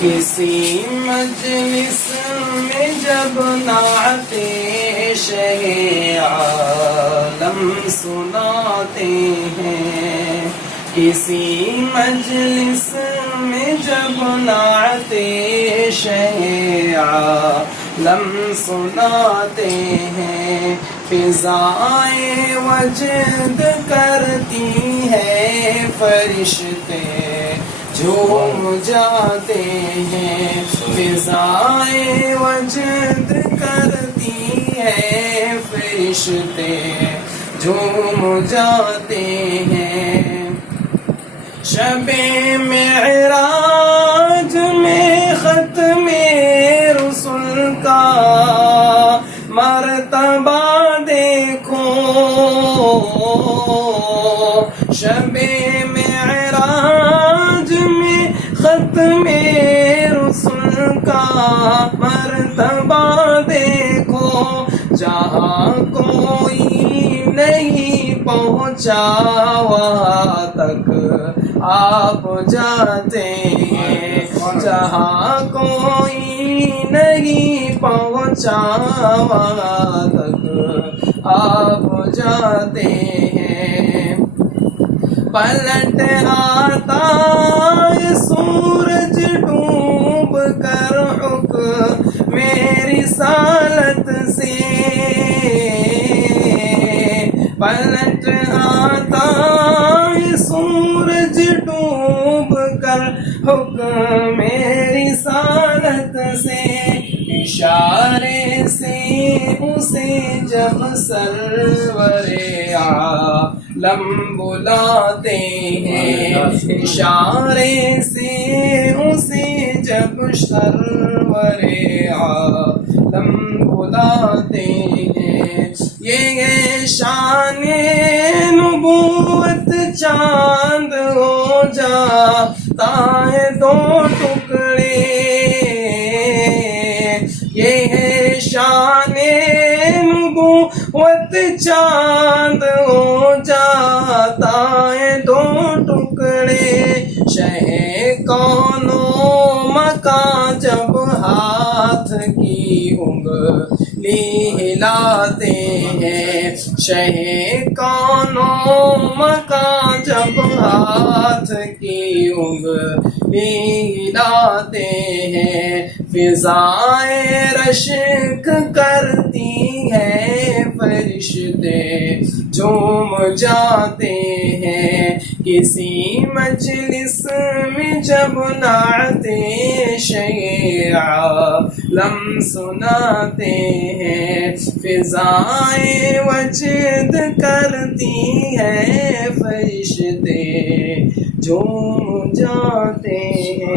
کسی مجلس میں جب نعت شہ عالم سناتے ہیں، کسی مجلس میں جب نعت شہ عالم سناتے ہیں، فضائیں وجد کرتی ہے، فرشتے جھوم جاتے ہیں، فضائیں وجد کرتی ہے، فرشتے جھوم جاتے ہیں۔ شب معراج میں ختم رسل کا مرتبہ دیکھو، شب معراج میں ختم رسل کا مرتبہ دیکھو، جہاں کوئی نہیں پہنچا وہاں تک آپ جاتے ہیں، جہاں کوئی نہیں پہنچا وہاں تک آپ جاتے ہیں۔ پلٹ آتا ہے سورج ڈوب کر حکم رسالت سے، پلٹ آتا ہے سورج ڈوب کر حکم رسالت سے، اشارے سے اسے جب سرور عالم بلاتے ہیں، اشارے سے اسے جب سرور عالم بلاتے ہیں۔ یہ شان نبوت چاند ہو جاتا ہے دو ٹکڑے، یہ ہے شان نبوت چاند ہو جاتا ہے دو ٹکڑے، شہ کون و مکان جب ہاتھ کی انگلی ہلاتے ہیں، شہ کون و مکان جب ہاتھ کی انگلی ہلاتے ہیں، فضائیں رشک کرتی ہے، فرشتے جھوم جاتے ہیں، کسی مجلس میں جب نعت شہ عالم سناتے ہیں، فضائیں وجد کرتی ہے، فرشتے جھوم جاتے ہیں۔